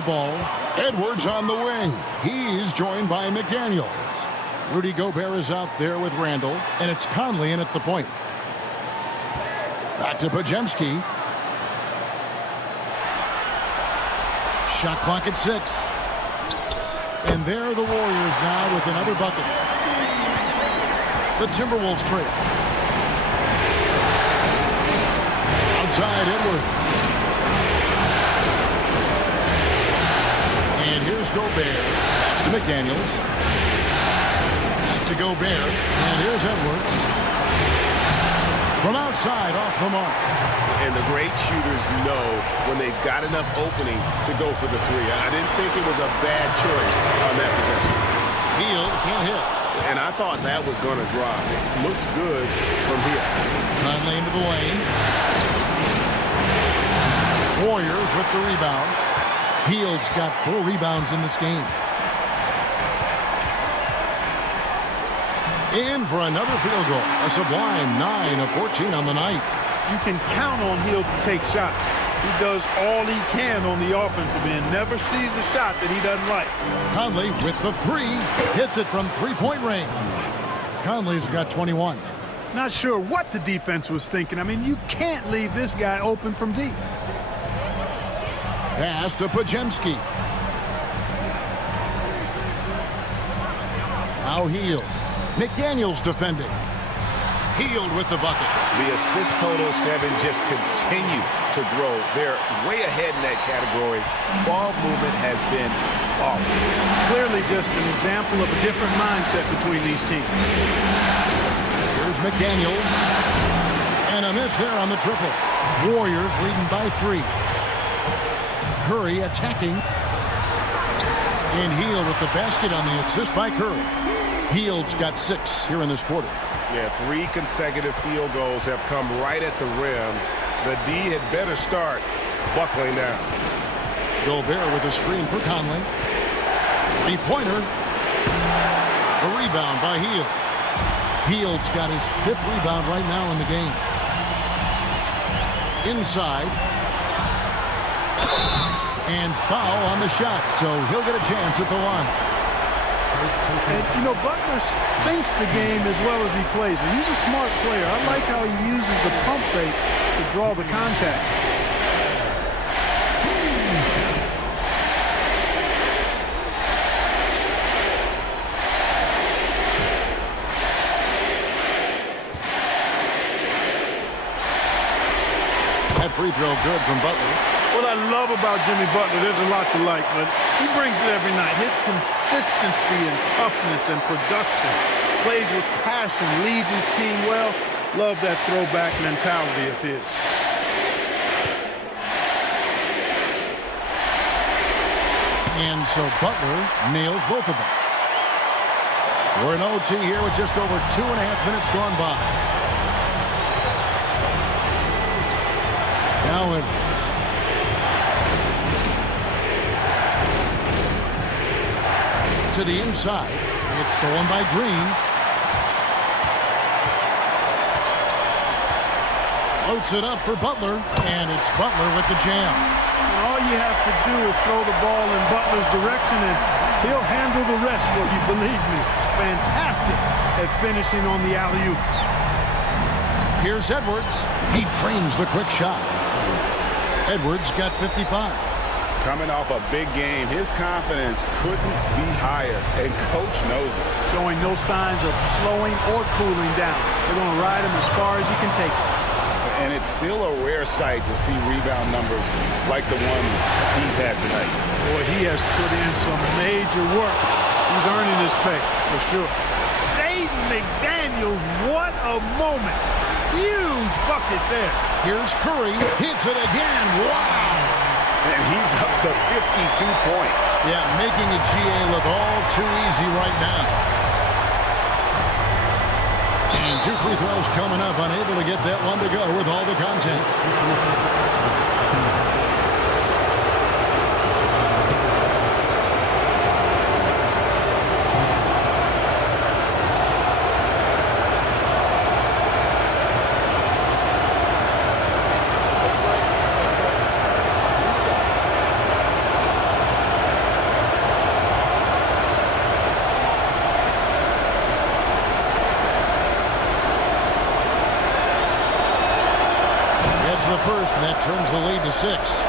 the ball. Edwards on the wing. He's joined by McDaniels. Rudy Gobert is out there with Randall, and it's Conley in at the point. Back to Podziemski. Shot clock at 6. And there are the Warriors now with another bucket. The Timberwolves trail. Outside Edwards. And here's Gobert. Pass to McDaniels. Back to Gobert. And here's Edwards. From outside, off the mark. And the great shooters know when they've got enough opening to go for the three. I didn't think it was a bad choice on that possession. Hield can't hit. And I thought that was going to drop. It looked good from here. Conley into the lane. Warriors with the rebound. Hield's got 4 rebounds in this game. In for another field goal. A sublime 9 of 14 on the night. You can count on Hield to take shots. He does all he can on the offensive end. Never sees a shot that he doesn't like. Conley with the 3. Hits it from 3-point range. Conley's got 21. Not sure what the defense was thinking. I mean, you can't leave this guy open from deep. Pass to Podziemski. Now Hield. McDaniels defending. Hield with the bucket. The assist totals, Kevin, just continue to grow. They're way ahead in that category. Ball movement has been flawless. Clearly just an example of a different mindset between these teams. Here's McDaniels. And a miss there on the triple. Warriors leading by 3. Curry attacking. And Hield with the basket on the assist by Curry. Hield's got 6 here in this quarter. Yeah, 3 consecutive field goals have come right at the rim. The D had better start buckling down. Gobert with a screen for Conley. 3-pointer. A rebound by Hield. Hield's got his 5th rebound right now in the game. Inside. And foul on the shot, so he'll get a chance at the line. And, you know, Butler thinks the game as well as he plays it. He's a smart player. I like how he uses the pump fake to draw the contact. That free throw good from Butler. What I love about Jimmy Butler, there's a lot to like, but he brings it every night. His consistency and toughness and production. Plays with passion, leads his team well. Love that throwback mentality of his. And so Butler nails both of them. We're in OT here with just over 2.5 minutes gone by. Now Edwards. To the inside. It's stolen by Green. Floats it up for Butler, and it's Butler with the jam. And all you have to do is throw the ball in Butler's direction, and he'll handle the rest for you, believe me. Fantastic at finishing on the alley-oops. Here's Edwards. He trains the quick shot. Edwards got 55. Coming off a big game, his confidence couldn't be higher, and coach knows it. Showing no signs of slowing or cooling down. They're going to ride him as far as he can take it. And it's still a rare sight to see rebound numbers like the ones he's had tonight. Boy, he has put in some major work. He's earning his pay, for sure. Shaden McDaniels, what a moment. Huge bucket there. Here's Curry. Hits it again. Wow. And he's up to 52 points. Yeah, making a GA look all too easy right now. And 2 free throws coming up. Unable to get that one to go with all the contact. gets the first, and that turns the lead to 6.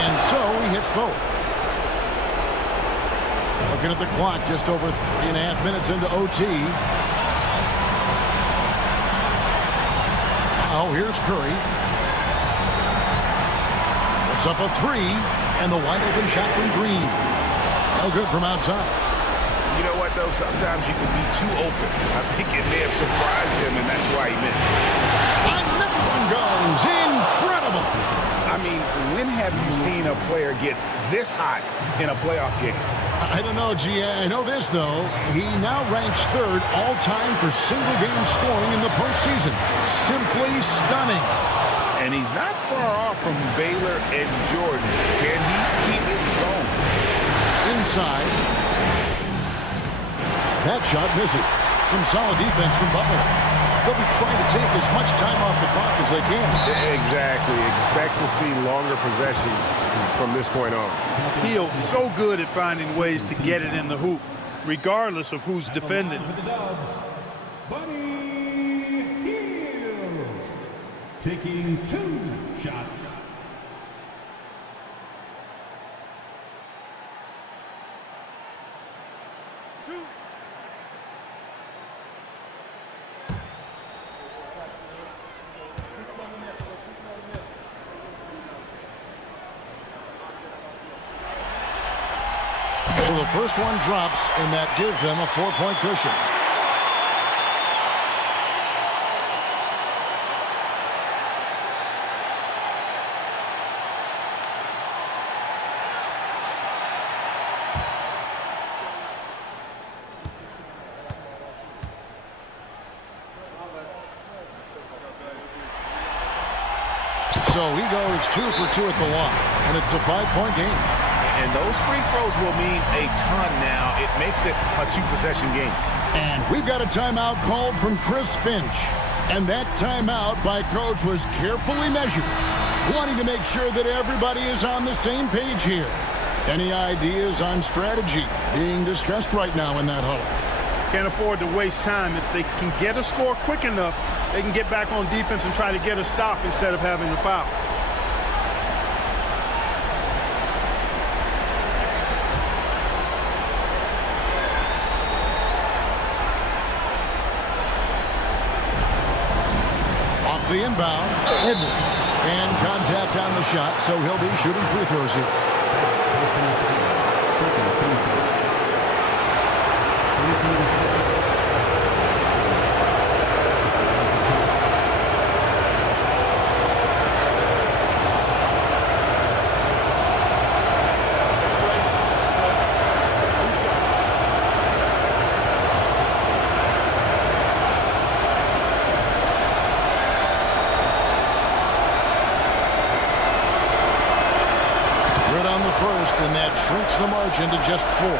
And so he hits both. Looking at the clock, just over 3.5 minutes into OT. Now here's Curry. Puts up a 3, and the wide open shot from Green. No good from outside. You know what, though? Sometimes you can be too open. I think it may have surprised him, and that's why he missed. Another one goes. Incredible. I mean, when have you seen a player get this hot in a playoff game? I don't know, G. I know this, though. He now ranks 3rd all-time for single-game scoring in the postseason. Simply stunning. And he's not far off from Baylor and Jordan. Can he keep it going? Inside. That shot misses. Some solid defense from Butler. They'll be trying to take as much time off the clock as they can. Exactly. Expect to see longer possessions from this point on. He'll so good at finding ways to get it in the hoop, regardless of who's defending. Taking 2 shots. So the first one drops, and that gives them a 4-point cushion. So he goes 2 for 2 at the line, and it's a 5-point game. And those free throws will mean a ton now. It makes it a 2-possession game. And we've got a timeout called from Chris Finch. And that timeout by Coach was carefully measured, wanting to make sure that everybody is on the same page here. Any ideas on strategy being discussed right now in that huddle? Can't afford to waste time. If they can get a score quick enough, they can get back on defense and try to get a stop instead of having to foul. Off the inbound, Edwards. And contact on the shot, so he'll be shooting free throws here. First, and that shrinks the margin to just 4. And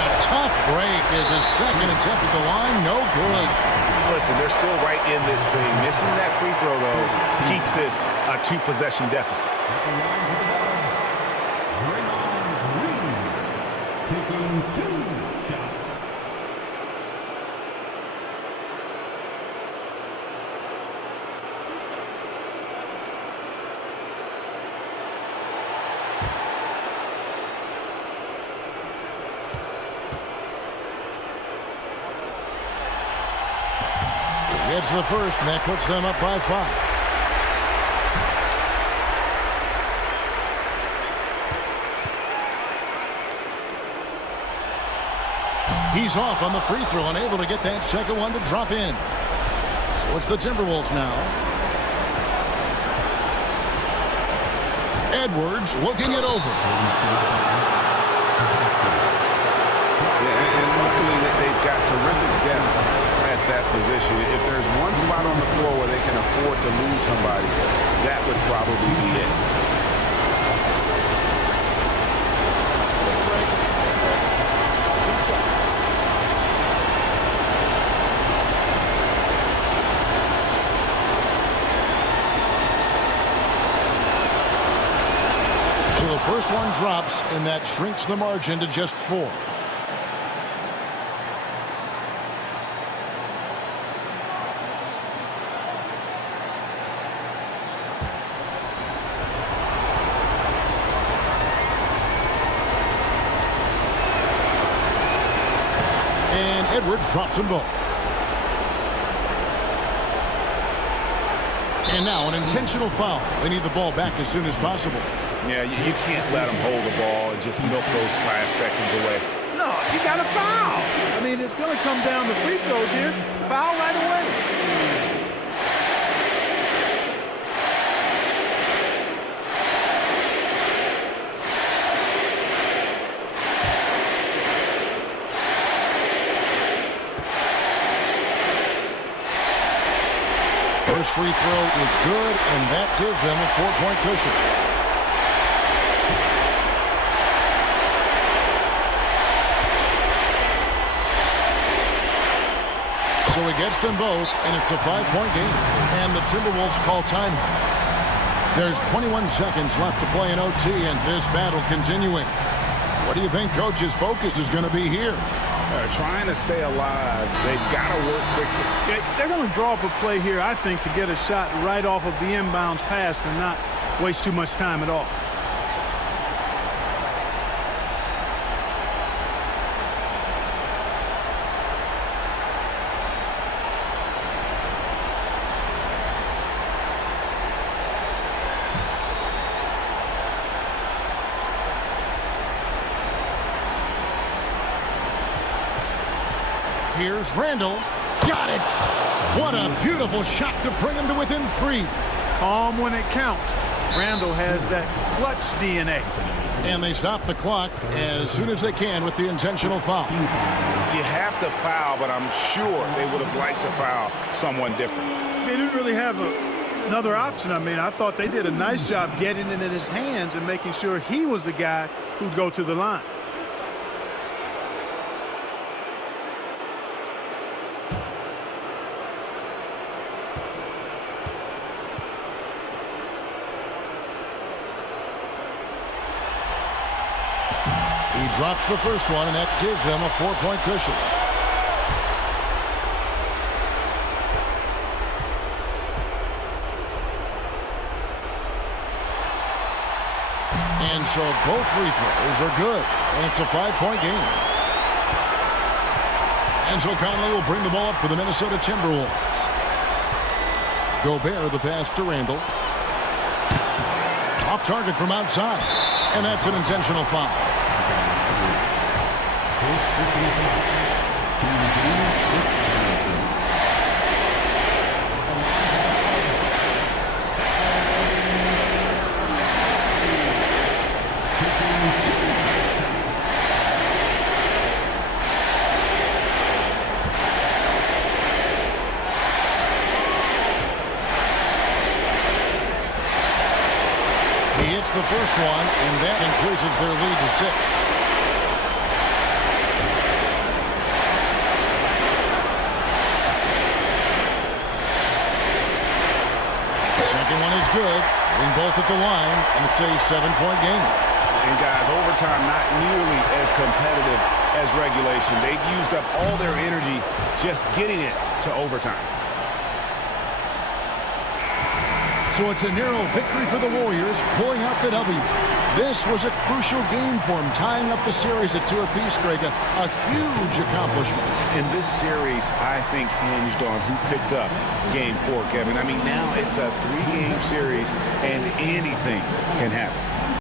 a tough break is his second attempt at the line. No good. Listen, they're still right in this thing. Missing that free throw, though, keeps this a 2-possession deficit. Taking 2 shots. Gets the first, and that puts them up by 5. He's off on the free throw, unable to get that second one to drop in. So it's the Timberwolves now. Edwards looking it over. Yeah, and luckily they've got terrific depth at that issue. If there's one spot on the floor where they can afford to lose somebody, that would probably be it. So the first one drops, and that shrinks the margin to just 4. And Edwards drops them both. And now an intentional foul. They need the ball back as soon as possible. Yeah, you can't let them hold the ball and just milk those last seconds away. No, you got to foul. I mean, it's going to come down to free throws here. Foul right away. First free throw is good, and that gives them a 4-point cushion. So he gets them both, and it's a 5-point game. And the Timberwolves call time. There's 21 seconds left to play in OT, and this battle continuing. What do you think Coach's focus is going to be here? They're trying to stay alive. They've got to work quickly. Yeah, they're going to draw up a play here, I think, to get a shot right off of the inbounds pass and not waste too much time at all. Here's Randall. Got it! What a beautiful shot to bring him to within 3. Calm when it counts. Randall has that clutch DNA. And they stop the clock as soon as they can with the intentional foul. You have to foul, but I'm sure they would have liked to foul someone different. They didn't really have another option. I mean, I thought they did a nice job getting it in his hands and making sure he was the guy who'd go to the line. He drops the first one, and that gives them a 4-point cushion. And so both free throws are good, and it's a 5-point game. And so Conley will bring the ball up for the Minnesota Timberwolves. Gobert the pass to Randall. Off target from outside, and that's an intentional foul. He hits the first one, and that increases their lead to 6. Second one is good. Hitting both at the line, and it's a 7-point game. And guys, overtime not nearly as competitive as regulation. They've used up all their energy just getting it to overtime. So it's a narrow victory for the Warriors, pulling out the W. This was a crucial game for them, tying up the series at 2 apiece, Greg. A huge accomplishment. And this series, I think, hinged on who picked up Game 4, Kevin. I mean, now it's a 3-game series, and anything can happen.